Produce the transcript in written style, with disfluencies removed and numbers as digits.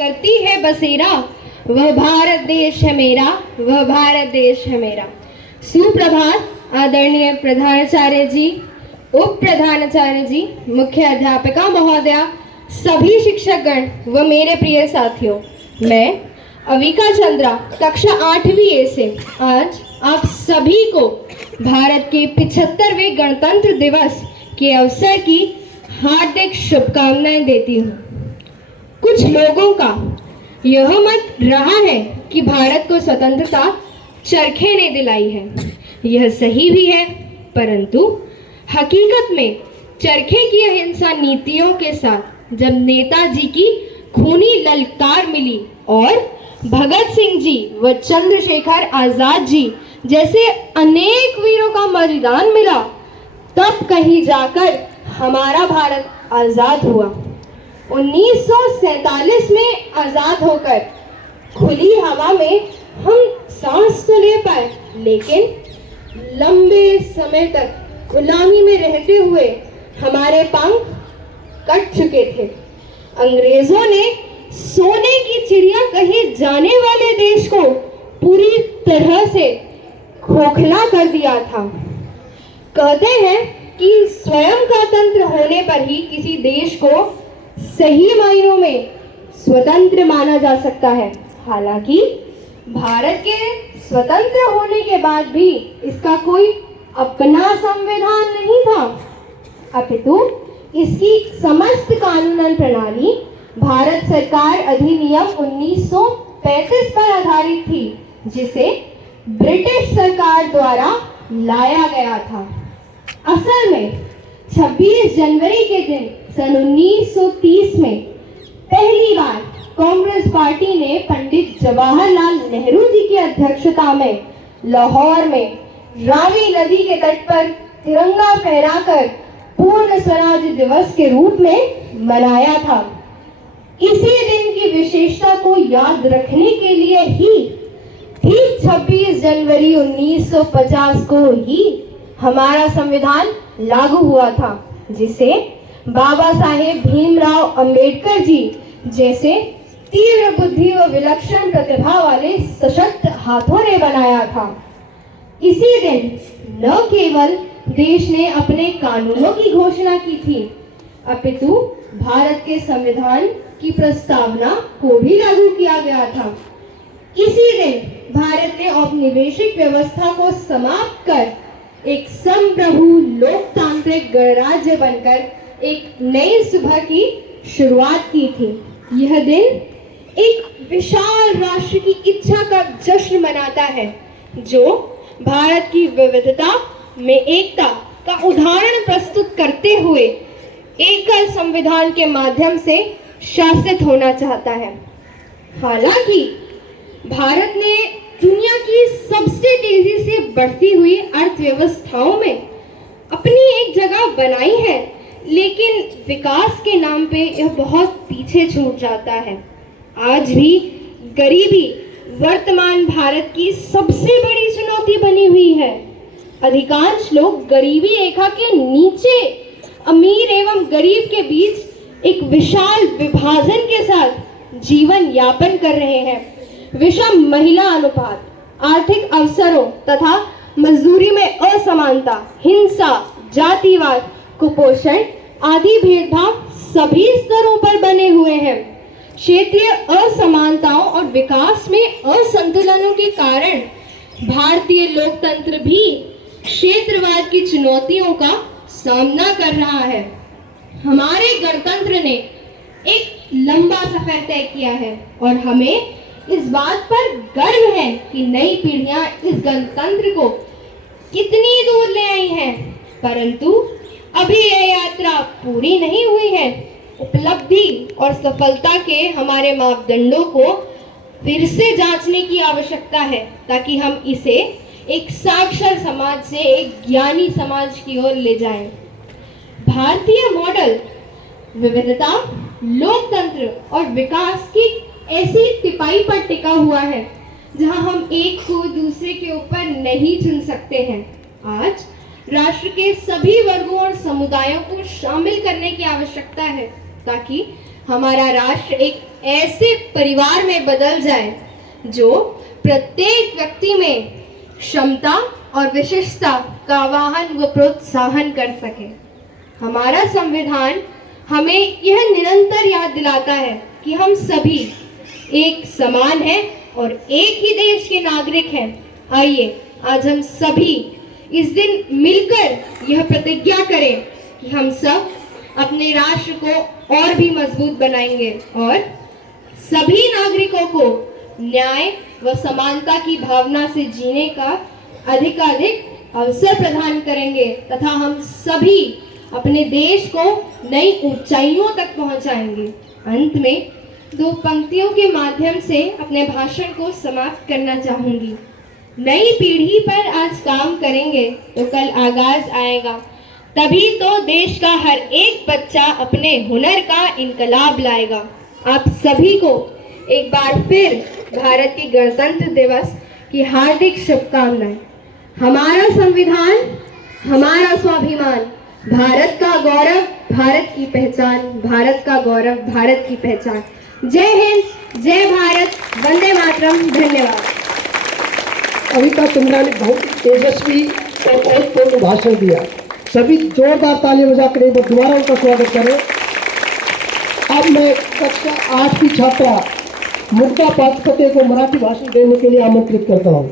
करती है बसेरा, वह भारत देश है मेरा, वह भारत देश है मेरा। सुप्रभात आदरणीय प्रधानाचार्य जी, उप प्रधानाचार्य जी, मुख्य अध्यापिका महोदया, सभी शिक्षकगण व मेरे प्रिय साथियों। मैं अविका चंद्रा कक्षा 8वीं ए से आज आप सभी को भारत के 75वें गणतंत्र दिवस के अवसर की हार्दिक शुभकामनाएं देती हूँ। कुछ लोगों का यह मत रहा है कि भारत को स्वतंत्रता चरखे ने दिलाई है। यह सही भी है, परंतु हकीकत में चरखे की अहिंसा नीतियों के साथ जब नेताजी की खूनी ललकार मिली और भगत सिंह जी व चंद्रशेखर आजाद जी जैसे अनेक वीरों का बलिदान मिला, तब कहीं जाकर हमारा भारत आजाद हुआ। 1947 में आजाद होकर खुली हवा में हम सांस तो ले पाए, लेकिन लंबे समय तक गुलामी में रहते हुए हमारे पंख कट चुके थे। अंग्रेजों ने सोने की चिड़िया कहे जाने वाले देश को पूरी तरह से खोखला कर दिया था। कहते हैं कि स्वयं का तंत्र होने पर ही किसी देश को सही मायनों में स्वतंत्र माना जा सकता है। हालांकि भारत के स्वतंत्र होने के बाद भी इसका कोई अपना संविधान नहीं था, अपितु इसकी समस्त कानूनन प्रणाली भारत सरकार अधिनियम 1935 पर आधारित थी, जिसे ब्रिटिश सरकार द्वारा लाया गया था। असल में 26 जनवरी के दिन सन 1930 में पहली बार कांग्रेस पार्टी ने पंडित जवाहरलाल नेहरू जी की अध्यक्षता में लाहौर में रावी नदी के तट पर तिरंगा फहराकर पूर्ण स्वराज दिवस के रूप में मनाया था। इसी दिन की विशेषता को याद रखने के लिए ही ठीक 26 जनवरी 1950 को ही हमारा संविधान लागू हुआ था, जिसे बाबा साहेब भीमराव अंबेडकर जी जैसे तीव्र बुद्धि व विलक्षण प्रतिभा वाले सशक्त हाथों ने बनाया था। इसी दिन न केवल देश ने अपने कानूनों की घोषणा की थी, अपितु भारत के संविधान की प्रस्तावना को भी लागू किया गया था। इसी दिन भारत ने औपनिवेशिक व्यवस्था को समाप्त कर एक संप्रभु लोकतांत्रिक गणराज्य बनकर एक नई सुबह की शुरुआत की थी। यह दिन एक विशाल राष्ट्र की इच्छा का जश्न मनाता है, जो भारत की विविधता में एकता का उदाहरण प्रस्तुत करते हुए एकल संविधान के माध्यम से शासित होना चाहता है। हालांकि भारत ने दुनिया की सबसे तेजी से बढ़ती हुई अर्थव्यवस्थाओं में अपनी एक जगह बनाई है, लेकिन विकास के नाम पे यह बहुत पीछे छूट जाता है। आज भी गरीबी वर्तमान भारत की सबसे बड़ी चुनौती बनी हुई है। अधिकांश लोग गरीबी रेखा के नीचे अमीर एवं गरीब के बीच एक विशाल विभाजन के साथ जीवन यापन कर रहे हैं। विषम महिला अनुपात, आर्थिक अवसरों तथा मजदूरी में असमानता, हिंसा, जातिवाद, कुपोषण आदि भेदभाव सभी स्तरों पर बने हुए हैं। क्षेत्रीय असमानताओं और विकास में असंतुलनों के कारण भारतीय लोकतंत्र भी क्षेत्रवाद की चुनौतियों का सामना कर रहा है। हमारे गणतंत्र ने एक लंबा सफर तय किया है और हमें इस बात पर गर्व है कि नई पीढ़ियां इस गणतंत्र को कितनी दूर ले आई हैं, परंतु अभी यह यात्रा पूरी नहीं हुई है। उपलब्धि और सफलता के हमारे मापदंडों को फिर से जांचने की आवश्यकता है, ताकि हम इसे एक साक्षर समाज से एक ज्ञानी समाज की ओर ले जाएं। भारतीय मॉडल विविधता, लोकतंत्र और विकास की ऐसी तिपाई पर टिका हुआ है जहां हम एक को दूसरे के ऊपर नहीं चुन सकते हैं। आज राष्ट्र के सभी वर्गों और समुदायों को शामिल करने की आवश्यकता है, ताकि हमारा राष्ट्र एक ऐसे परिवार में बदल जाए जो प्रत्येक व्यक्ति में क्षमता और विशिष्टता का आवाहन व प्रोत्साहन कर सके। हमारा संविधान हमें यह निरंतर याद दिलाता है कि हम सभी एक समान हैं और एक ही देश के नागरिक हैं। आइए आज हम सभी इस दिन मिलकर यह प्रतिज्ञा करें कि हम सब अपने राष्ट्र को और भी मजबूत बनाएंगे और सभी नागरिकों को न्याय व समानता की भावना से जीने का अधिकाधिक अवसर प्रदान करेंगे तथा हम सभी अपने देश को नई ऊंचाइयों तक पहुंचाएंगे। अंत में दो पंक्तियों के माध्यम से अपने भाषण को समाप्त करना चाहूंगी। नई पीढ़ी पर आज काम करेंगे तो कल आगाज आएगा, तभी तो देश का हर एक बच्चा अपने हुनर का इनकलाब लाएगा। आप सभी को एक बार फिर भारत के गणतंत्र दिवस की हार्दिक शुभकामनाएं। हमारा संविधान, हमारा स्वाभिमान, भारत का गौरव, भारत की पहचान, भारत का गौरव, भारत की पहचान। जय हिंद, जय भारत, वंदे मातरम। धन्यवाद। कविता तुमरा ने बहुत तेजस्वी और अर्थपूर्ण भाषण दिया। सभी जोरदार ताली बजाकर एक बार दोबारा उनका स्वागत करें। अब मैं कक्षा 8 की छात्रा मुग्धा पाचपते को मराठी भाषण देने के लिए आमंत्रित करता हूँ।